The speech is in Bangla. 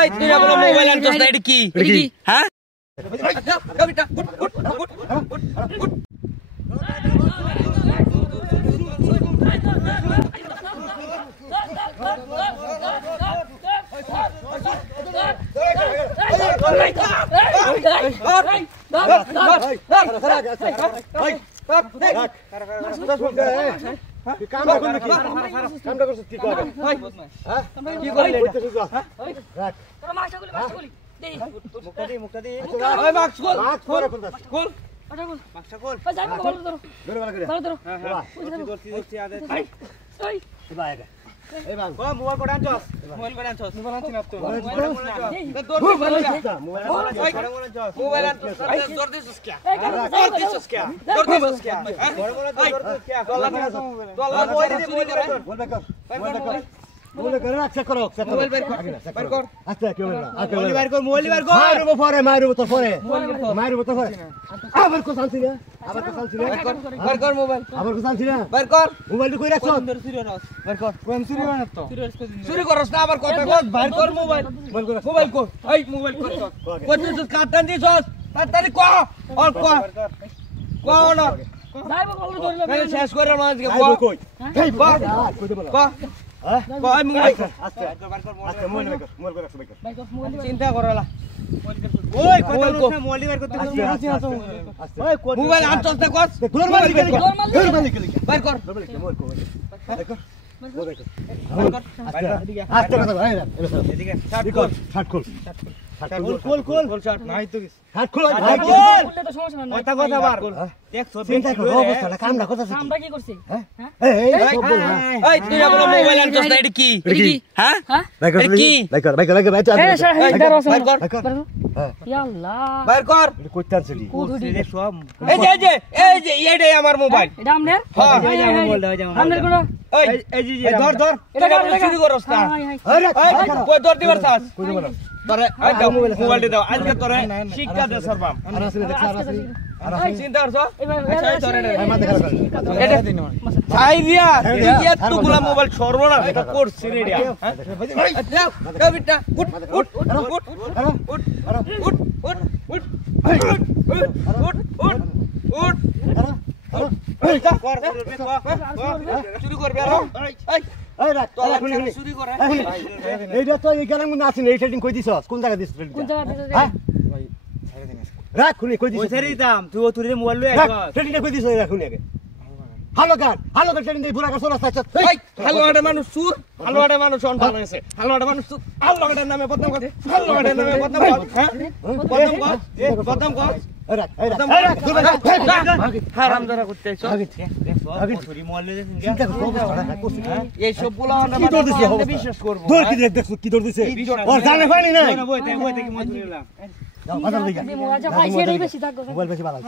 এই তুই আমার মোবাইল আনছস না, এটা কি? হ্যাঁ চিন্তা করলা মোবাইল আনছস না কস আমার মোবাইল মোবাইলটা দাও আজকে তোরে শিক্ষা দে সরবাম চিন্তা করছ এতগুলা মোবাইল সর্বনাশ এটা করছি রে চুরি করবি এইটা তো এই গেলাম মধ্যে আসেনি এই সেটিং কই দিছস কোন জায়গা দিছস রাখ খুনি কই দিছস ওই দাম তুই ও তুই মোবাইল লই আইছস সেটিংটা কই দিছস রাখ খুনি আগে হালো গান সেটিং দিয়ে পুরা কাছে রাস্তা আছস এই হালুয়াড়ে মানুষ সুর হালুয়াড়ে মানুষ অনফাল হইছে হালুয়াড়ে মানুষ সুর হালুয়াড়ের নামে বদনাম করে হালুয়াড়ের নামে বদনাম কর হ্যাঁ বদনাম কর রাখ হারামজাদা করতে আইছস আগে তুই মোবাইল লই যাস চিন্তা করছিস এই সব বলা আমরা বিশ্বাস করব তোর কি দেখছ কি দর দিছে ওর জানে পানি নাই বই থেকে কি মত নিলাম মোবাইল বেশি ভালো